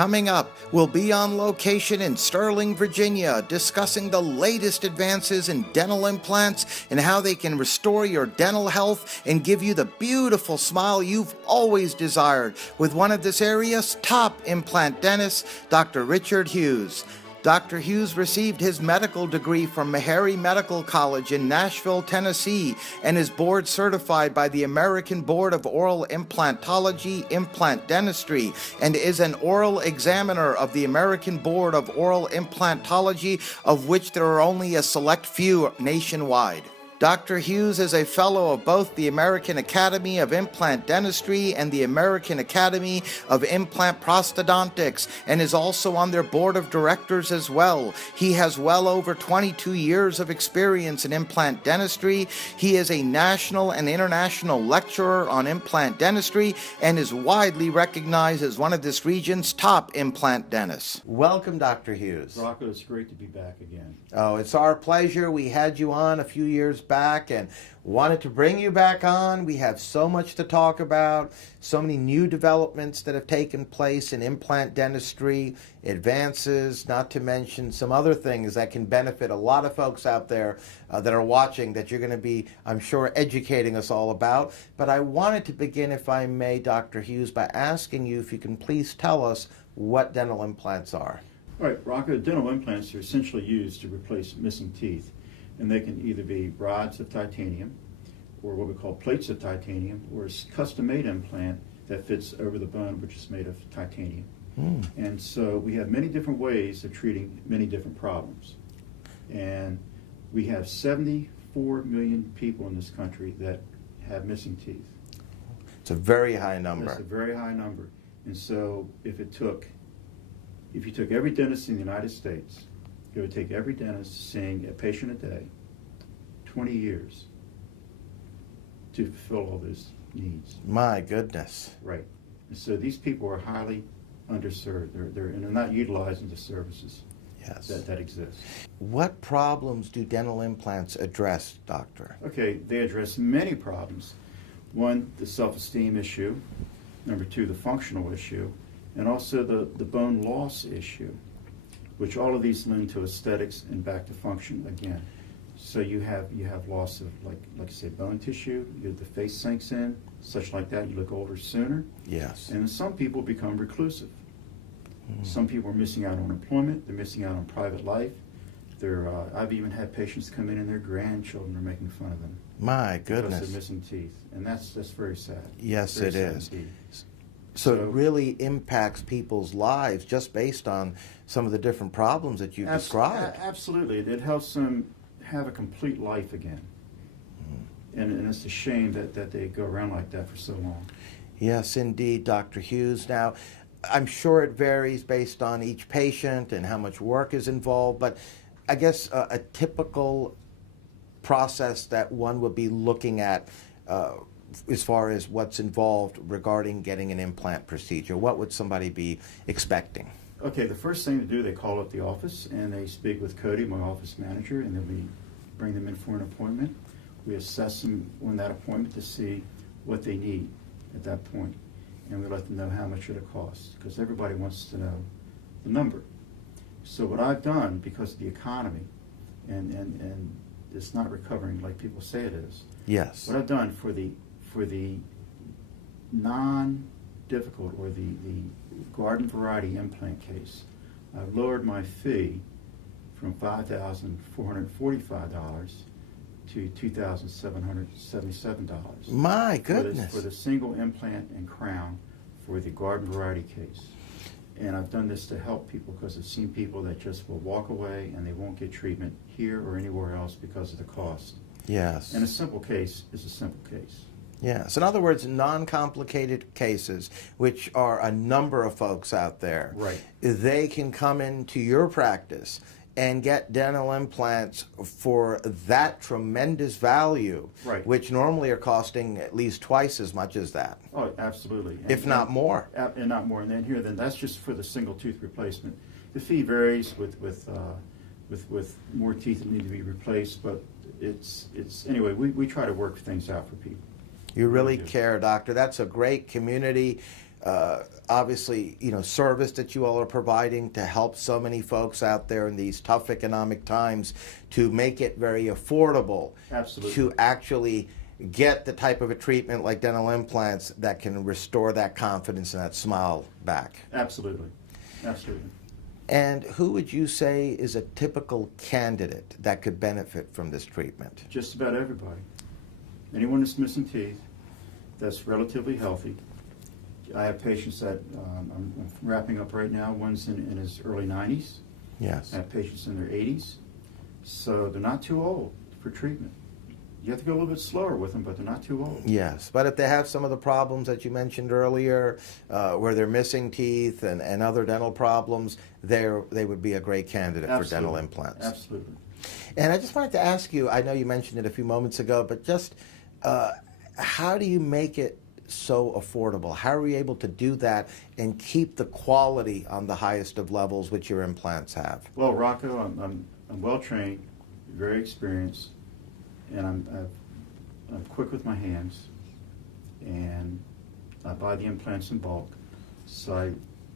Coming up, we'll be on location in Sterling, Virginia, discussing the latest advances in dental implants and how they can restore your dental health and give you the beautiful smile you've always desired with one of this area's top implant dentists, Dr. Richard Hughes. Dr. Hughes received his medical degree from Meharry Medical College in Nashville, Tennessee, and is board certified by the American Board of Oral Implantology, Implant Dentistry, and is an oral examiner of the American Board of Oral Implantology, of which there are only a select few nationwide. Dr. Hughes is a fellow of both the American Academy of Implant Dentistry and the American Academy of Implant Prosthodontics, and is also on their board of directors as well. He has well over 22 years of experience in implant dentistry. He is a national and international lecturer on implant dentistry and is widely recognized as one of this region's top implant dentists. Welcome, Dr. Hughes. Rocco, it's great to be back again. Oh, it's our pleasure. We had you on a few years back and wanted to bring you back on. We have so much to talk about, so many new developments that have taken place in implant dentistry, advances, not to mention some other things that can benefit a lot of folks out there that are watching that you're going to be, I'm sure, educating us all about. But I wanted to begin, if I may, Dr. Hughes, by asking you if you can please tell us what dental implants are. All right, Rocco, dental implants are essentially used to replace missing teeth. And they can either be rods of titanium, or what we call plates of titanium, or a custom-made implant that fits over the bone, which is made of titanium. And so we have many different ways of treating many different problems. And we have 74 million people in this country that have missing teeth. It's a very high number. That's a very high number. And so if you took every dentist in the United States, it would take every dentist seeing a patient a day, 20 years, to fulfill all those needs. My goodness. Right. And so these people are highly underserved. They're not utilizing the services that exist. What problems do dental implants address, doctor? Okay, they address many problems. One, the self-esteem issue. Number two, the functional issue. And also the bone loss issue, which all of these lend to aesthetics and back to function again. So you have loss of, like I say, bone tissue. The face sinks in, such like that. You look older sooner. Yes. And some people become reclusive. Some people are missing out on employment. They're missing out on private life. I've even had patients come in and their grandchildren are making fun of them. My goodness. Because they're missing teeth, and that's very sad. Yes, very it sad is. Indeed. So it really impacts people's lives just based on some of the different problems that you described. Absolutely. It helps them have a complete life again. And it's a shame that they go around like that for so long. Yes, indeed, Dr. Hughes. Now, I'm sure it varies based on each patient and how much work is involved, but I guess a typical process that one would be looking at as far as what's involved regarding getting an implant procedure, what would somebody be expecting? Okay, the first thing to do, they call up the office and they speak with Cody, my office manager, and then we bring them in for an appointment. We assess them on that appointment to see what they need at that point, and we let them know how much it'll cost, because everybody wants to know the number. So what I've done, because of the economy, and it's not recovering like people say it is. Yes. What I've done for the non-difficult or the garden variety implant case, I've lowered my fee from $5,445 to $2,777. My goodness. For the single implant and crown for the garden variety case. And I've done this to help people because I've seen people that just will walk away and they won't get treatment here or anywhere else because of the cost. Yes. And a simple case is a simple case. Yes. In other words, non-complicated cases, which are a number of folks out there. Right. They can come into your practice and get dental implants for that tremendous value, right, which normally are costing at least twice as much as that. Oh, absolutely. If not more. And not more. And then that's just for the single tooth replacement. The fee varies with more teeth that need to be replaced, but it's anyway, we try to work things out for people. You really care, doctor. That's a great community obviously, service that you all are providing to help so many folks out there in these tough economic times to make it very affordable. Absolutely. To actually get the type of a treatment like dental implants that can restore that confidence and that smile back. Absolutely. Absolutely. And who would you say is a typical candidate that could benefit from this treatment? Just about everybody. Anyone that's missing teeth, that's relatively healthy. I have patients that I'm wrapping up right now. One's in his early 90s. Yes. I have patients in their 80s. So they're not too old for treatment. You have to go a little bit slower with them, but they're not too old. Yes, but if they have some of the problems that you mentioned earlier, where they're missing teeth and other dental problems, they would be a great candidate for dental implants. Absolutely. And I just wanted to ask you, I know you mentioned it a few moments ago, but just how do you make it so affordable? How are we able to do that and keep the quality on the highest of levels which your implants have? Well, Rocco, I'm well trained, very experienced, and I'm quick with my hands, and I buy the implants in bulk. So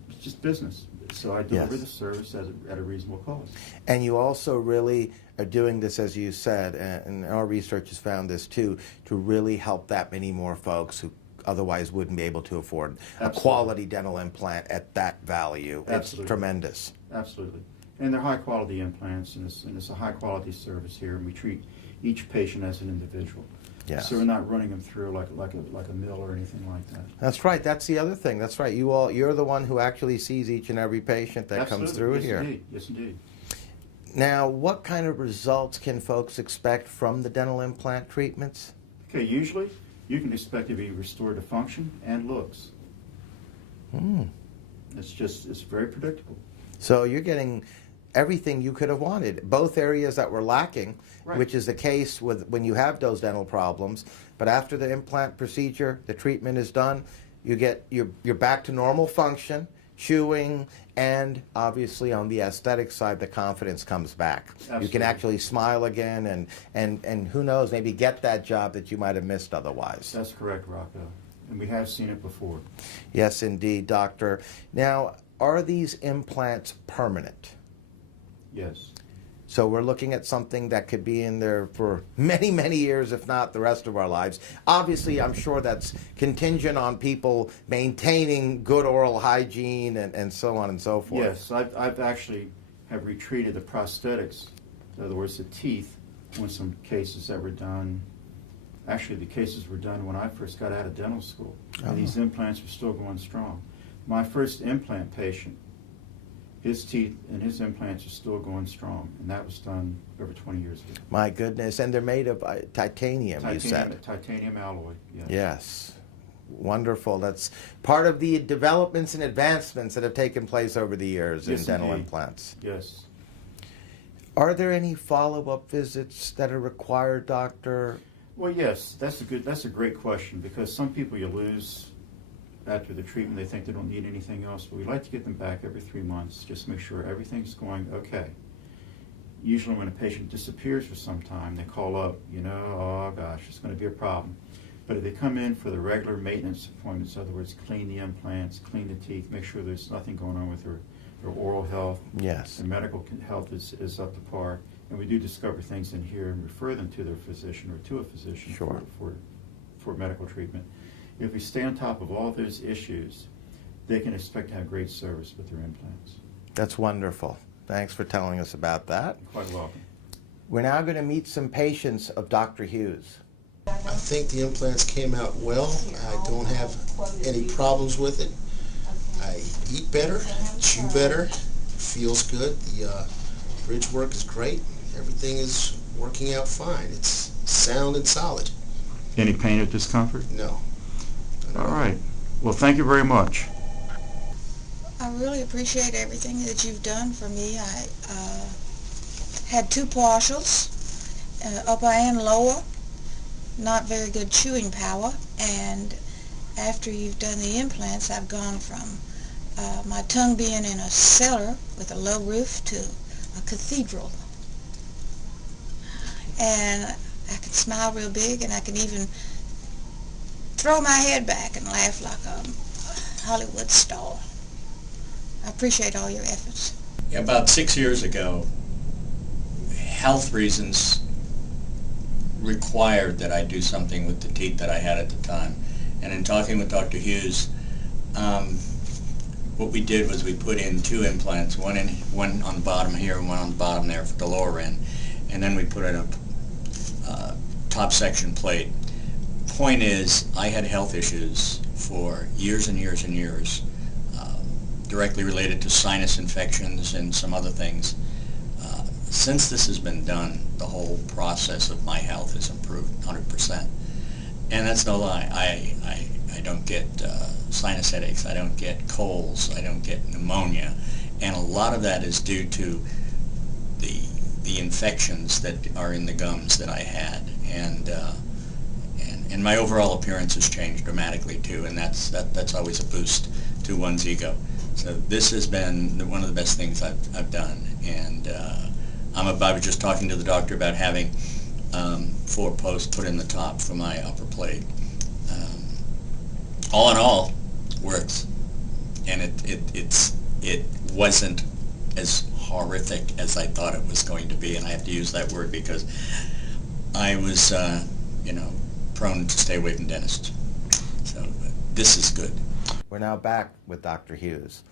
it's just business. So I deliver the service at a reasonable cost. And you also really are doing this, as you said, and our research has found this too, to really help that many more folks who otherwise wouldn't be able to afford a quality dental implant at that value. Absolutely. It's tremendous. Absolutely. And they're high quality implants, and it's a high quality service here, and we treat each patient as an individual. Yes. So we're not running them through like a mill or anything like that. That's right. That's the other thing. That's right. You're the one who actually sees each and every patient that comes through here. Indeed. Yes, indeed. Now, what kind of results can folks expect from the dental implant treatments? Okay, usually you can expect to be restored to function and looks. It's very predictable. So you're getting everything you could have wanted, both areas that were lacking, right, which is the case with when you have those dental problems. But after the implant procedure, the treatment is done, you're back to normal function, chewing, and obviously on the aesthetic side, the confidence comes back. Absolutely. You can actually smile again, and who knows, maybe get that job that you might have missed otherwise. That's correct, Rocco. And we have seen it before. Yes, indeed, doctor. Now, are these implants permanent? Yes. So we're looking at something that could be in there for many, many years, if not the rest of our lives. Obviously, I'm sure that's contingent on people maintaining good oral hygiene and so on and so forth. Yes, I've actually have retreated the prosthetics, in other words, the teeth, when some cases that were done. Actually, the cases were done when I first got out of dental school, and these implants were still going strong. My first implant patient, his teeth and his implants are still going strong, and that was done over 20 years ago. My goodness, and they're made of titanium, you said. Titanium alloy, yes. Yes. Wonderful. That's part of the developments and advancements that have taken place over the years in dental implants. Yes. Are there any follow-up visits that are required, doctor? Well, yes, that's a great question, because some people you lose after the treatment. They think they don't need anything else, but we like to get them back every 3 months, just to make sure everything's going okay. Usually when a patient disappears for some time, they call up, oh gosh, it's going to be a problem. But if they come in for the regular maintenance appointments, in other words, clean the implants, clean the teeth, make sure there's nothing going on with their oral health, yes, their medical health is up to par, and we do discover things in here and refer them to their physician or to a physician sure, for medical treatment. If we stay on top of all those issues, they can expect to have great service with their implants. That's wonderful. Thanks for telling us about that. You're quite welcome. We're now going to meet some patients of Dr. Hughes. I think the implants came out well. I don't have any problems with it. I eat better, chew better, feels good. The bridge work is great. Everything is working out fine. It's sound and solid. Any pain or discomfort? No. All right. Well, thank you very much. I really appreciate everything that you've done for me. I had 2 partials, upper and lower, not very good chewing power, and after you've done the implants, I've gone from my tongue being in a cellar with a low roof to a cathedral. And I can smile real big, and I can even throw my head back and laugh like Hollywood star. I appreciate all your efforts. About 6 years ago, health reasons required that I do something with the teeth that I had at the time. And in talking with Dr. Hughes, what we did was we put in 2 implants, one on the bottom here and one on the bottom there for the lower end. And then we put in a top section plate. Point is, I had health issues for years and years and years, directly related to sinus infections and some other things. Since this has been done, the whole process of my health has improved 100%. And that's no lie. I don't get sinus headaches, I don't get colds, I don't get pneumonia. And a lot of that is due to the infections that are in the gums that I had. And my overall appearance has changed dramatically too, and that's always a boost to one's ego. So this has been one of the best things I've done, and I was just talking to the doctor about having 4 posts put in the top for my upper plate. All in all, works, and it wasn't as horrific as I thought it was going to be, and I have to use that word because I was, prone to stay away from dentists. So this is good. We're now back with Dr. Hughes.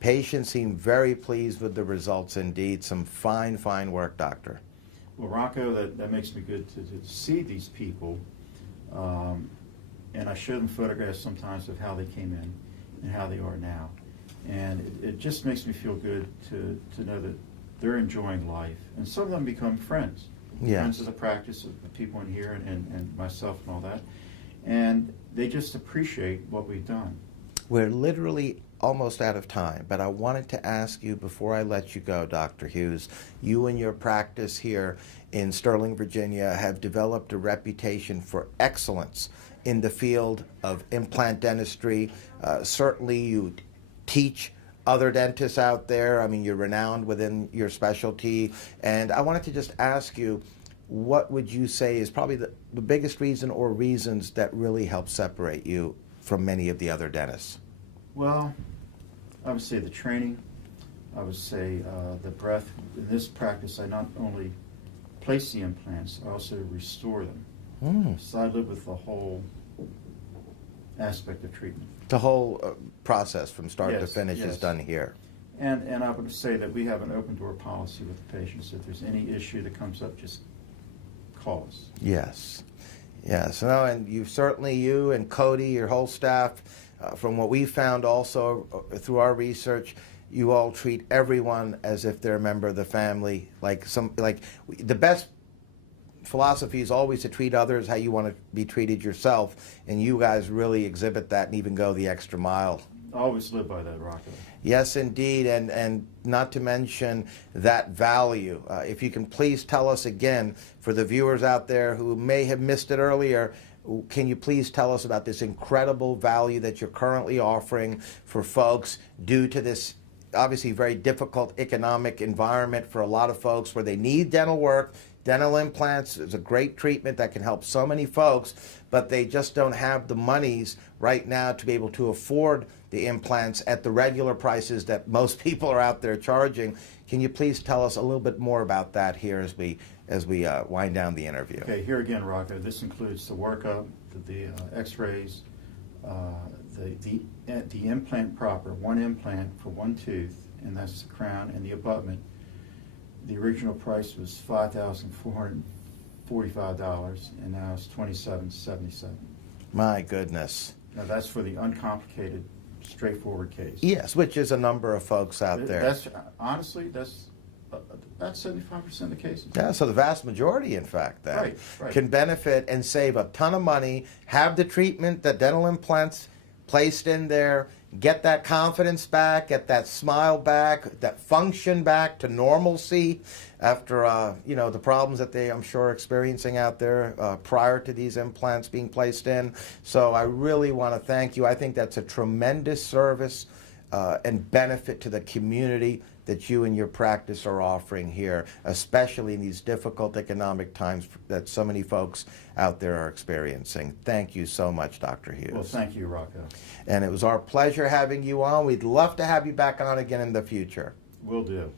Patients seem very pleased with the results indeed. Some fine, fine work, doctor. Well, Rocco, that makes me good to see these people, and I show them photographs sometimes of how they came in and how they are now. And it just makes me feel good to know that they're enjoying life. And some of them become friends. Yeah. Friends of the practice, of the people in here and myself and all that. And they just appreciate what we've done. We're literally almost out of time, but I wanted to ask you before I let you go, Dr. Hughes, you and your practice here in Sterling, Virginia have developed a reputation for excellence in the field of implant dentistry. Certainly you teach other dentists out there. I mean, you're renowned within your specialty. And I wanted to just ask you, what would you say is probably the biggest reason or reasons that really help separate you from many of the other dentists? Well, I would say the training. I would say the breath. In this practice, I not only place the implants, I also restore them. So I live with the whole aspect of treatment. The whole process from start to finish is yes. done here. And I would say that we have an open door policy with the patients. If there's any issue that comes up, just call us. Yes. Yes. No, and you and Cody, your whole staff, from what we found also through our research, you all treat everyone as if they're a member of the family. Like the best philosophy is always to treat others how you want to be treated yourself, and you guys really exhibit that and even go the extra mile. I always live by that, Rocco. Yes, indeed, and not to mention that value. If you can please tell us again, for the viewers out there who may have missed it earlier, can you please tell us about this incredible value that you're currently offering for folks due to this obviously very difficult economic environment for a lot of folks where they need dental work? Dental implants is a great treatment that can help so many folks, but they just don't have the monies right now to be able to afford the implants at the regular prices that most people are out there charging. Can you please tell us a little bit more about that here as we wind down the interview? Okay, here again, Rocco, this includes the workup, the x-rays, the implant proper, one implant for one tooth, and that's the crown and the abutment. The original price was $5,445, and now it's $2,777. My goodness. Now that's for the uncomplicated, straightforward case. Yes, which is a number of folks out there. That's honestly, that's about 75% of the cases. Yeah, so the vast majority, in fact, then, right. can benefit and save a ton of money, have the treatment, the dental implants placed in there, get that confidence back, get that smile back, that function back to normalcy after, the problems that they, I'm sure, are experiencing out there prior to these implants being placed in. So I really want to thank you. I think that's a tremendous service and benefit to the community that you and your practice are offering here, especially in these difficult economic times that so many folks out there are experiencing. Thank you so much, Dr. Hughes. Well, thank you, Rocco. And it was our pleasure having you on. We'd love to have you back on again in the future. Will do.